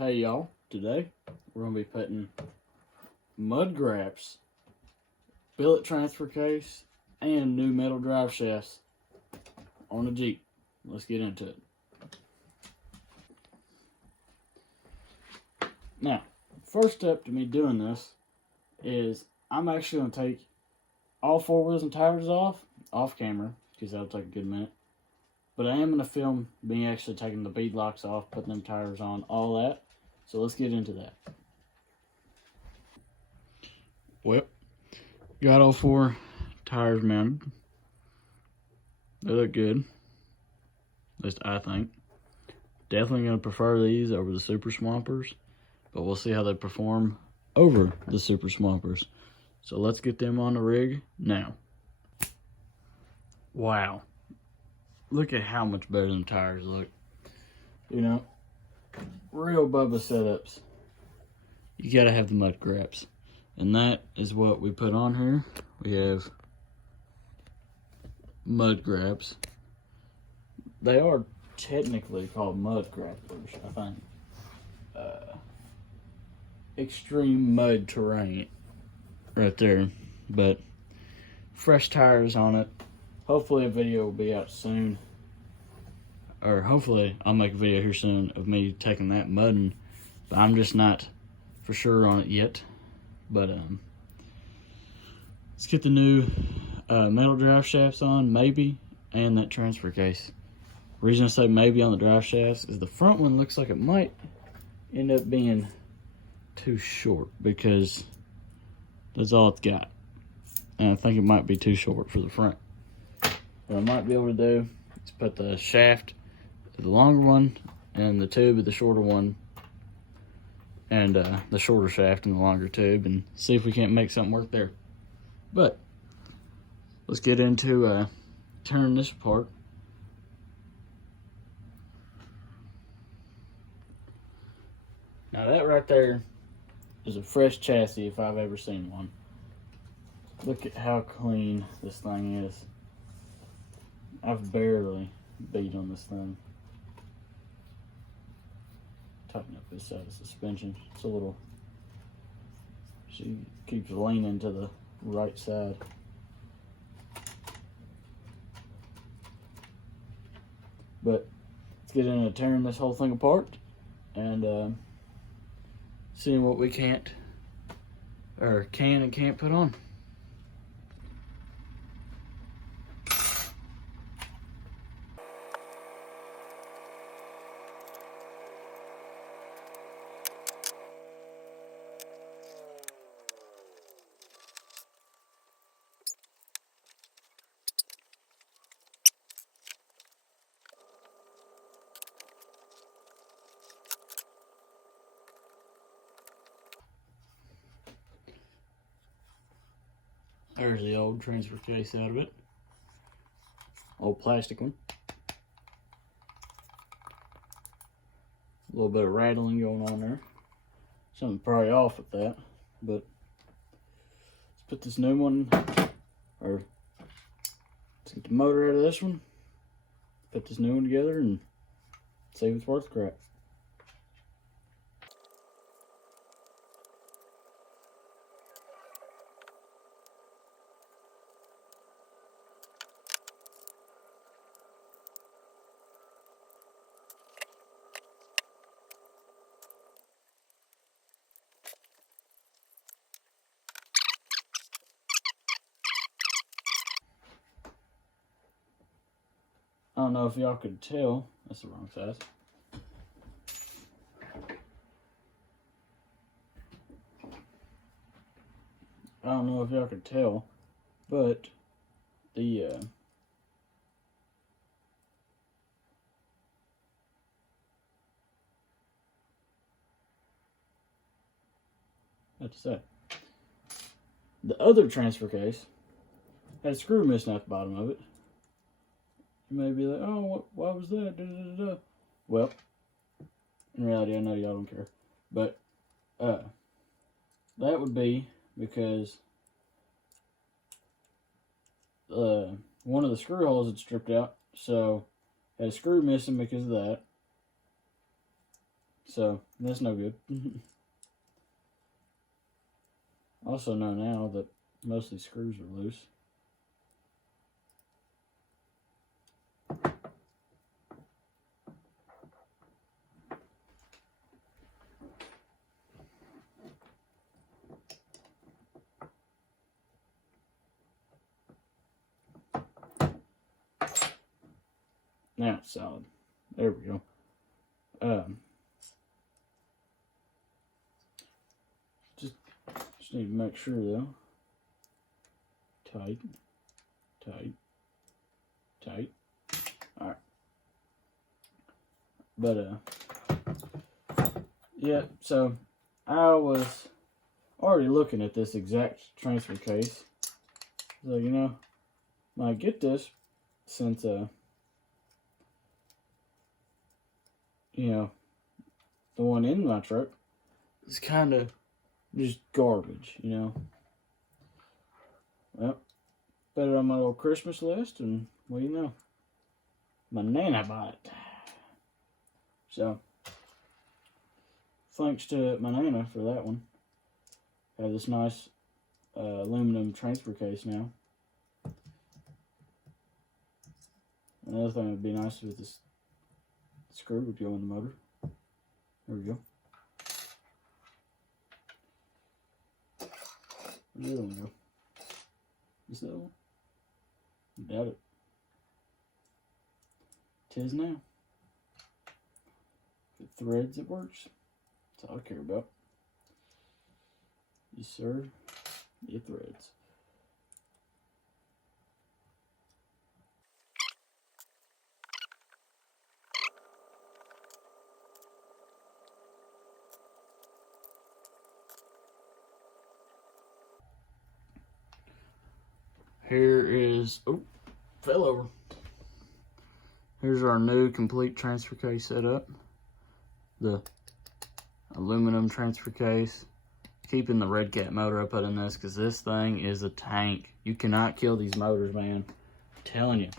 Hey y'all, today we're going to be putting mud graps, billet transfer case, and new metal drive shafts on a Jeep. Let's get into it. Now, first step to me doing this is I'm actually going to take all four wheels and tires off camera, because that'll take a good minute. But I am going to film me actually taking the bead locks off, putting them tires on, all that. So let's get into that. Well, got all four tires mounted. They look good. At least I think. Definitely going to prefer these over the Super Swampers, but we'll see how they perform over the Super Swampers. So let's get them on the rig now. Wow. Look at how much better them tires look. You know, real Bubba setups. You gotta have the mud graps. And that is what we put on here. We have mud graps. They are technically called mud grapplers, I think. Extreme mud terrain right there. But fresh tires on it. Hopefully a video will be out soon. Or hopefully I'll make a video here soon of me taking that mudding. But I'm just not for sure on it yet. But let's get the new metal drive shafts on, maybe, and that transfer case. The reason I say maybe on the drive shafts is the front one looks like it might end up being too short, because that's all it's got. And I think it might be too short for the front. What I might be able to do is put the shaft of the longer one and the tube of the shorter one, and the shorter shaft and the longer tube, and see if we can't make something work there. But let's get into tearing this apart. Now that right there is a fresh chassis if I've ever seen one. Look at how clean this thing is. I've barely beat on this thing. Tighten up this side of the suspension. It's a little, she keeps leaning to the right side. But let's get into tearing this whole thing apart and seeing what we can and can't put on. There's the old transfer case out of it. Old plastic one. A little bit of rattling going on there. Something probably off with that. But let's put this new one, or let's get the motor out of this one. Put this new one together and see if it's worth the crap. I don't know if y'all could tell. That's the wrong size. I don't know if y'all could tell, but the what to say? The other transfer case had a screw missing at the bottom of it. You may be like, oh, why was that? Da, da, da, da. Well, in reality, I know y'all don't care. But that would be because one of the screw holes had stripped out, so had a screw missing because of that. So that's no good. Also know now that most of these screws are loose. Now it's solid. There we go. Just need to make sure though. Tight, tight, tight. All right. But yeah. So I was already looking at this exact transfer case. So you know, I get this since you know, the one in my truck is kind of just garbage, you know. Well, put it on my little Christmas list, and what do you know? My Nana bought it. So, thanks to my Nana for that one. I have this nice aluminum transfer case now. Another thing that would be nice with this screw would go in the motor. There we go. Where's the other one go? Is that one? Doubt it. 'Tis now. If it threads, it works. That's all I care about. Yes, sir. It threads. Here is, oh, fell over. Here's our new complete transfer case setup. The aluminum transfer case. Keeping the Red Cat motor I put in this because this thing is a tank. You cannot kill these motors, man. I'm telling you.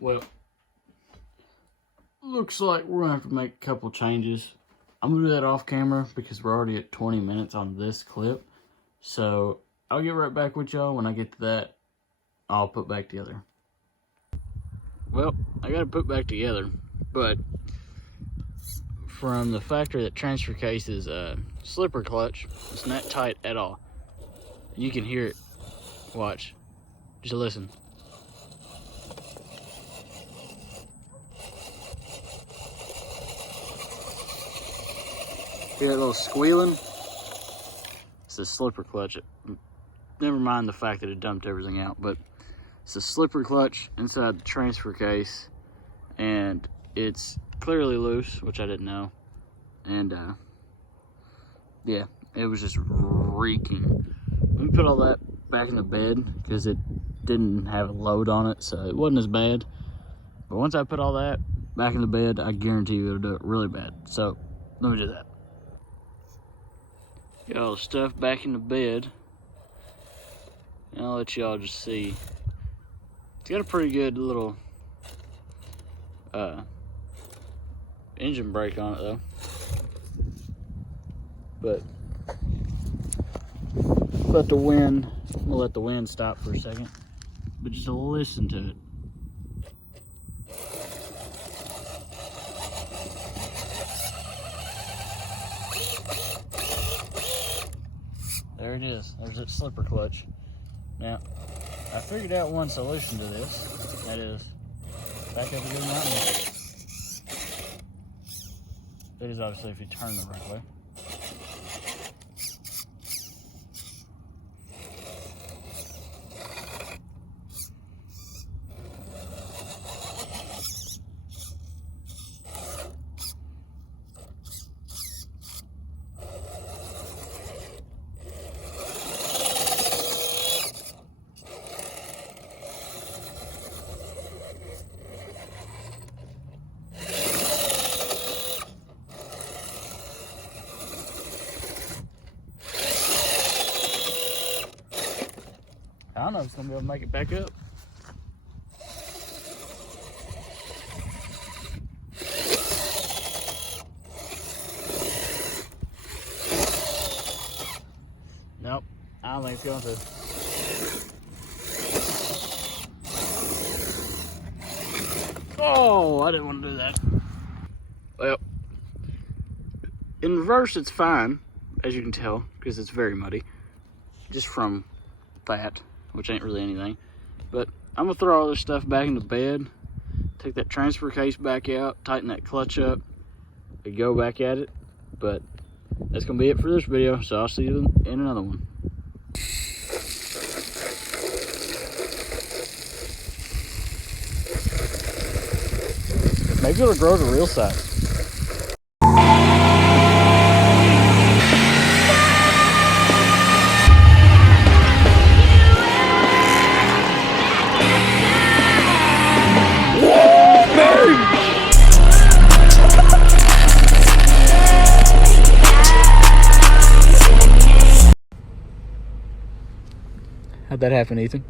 Well, looks like we're gonna have to make a couple changes. I'm gonna do that off camera because we're already at 20 minutes on this clip. So I'll get right back with y'all when I get to that. I'll put back together. Well, I gotta put back together, but from the factory, that transfer case is a slipper clutch. It's not tight at all. You can hear it. Watch. Just listen. Hear that little squealing? It's a slipper clutch. Never mind the fact that it dumped everything out, but it's a slipper clutch inside the transfer case, and it's clearly loose, which I didn't know. And yeah, it was just reeking. Let me put all that back in the bed because it didn't have a load on it, so it wasn't as bad. But once I put all that back in the bed, I guarantee you it'll do it really bad. So let me do that. Get all the stuff back in the bed, and I'll let y'all just see. It's got a pretty good little engine brake on it though. But let the wind, we'll let the wind stop for a second, but just listen to it. There it is. There's that slipper clutch. Now, I figured out one solution to this. That is, back up a good mountain. That is obviously if you turn the right way. I don't know if it's gonna be able to make it back up. Nope, I don't think it's going to. Oh, I didn't want to do that. Well, in reverse it's fine, as you can tell, because it's very muddy. Just from that, which ain't really anything. But I'm gonna throw all this stuff back in the bed, take that transfer case back out, tighten that clutch up, and go back at it. But that's gonna be it for this video, so I'll see you in another one. Maybe it'll grow to real size. How'd that happen, Ethan?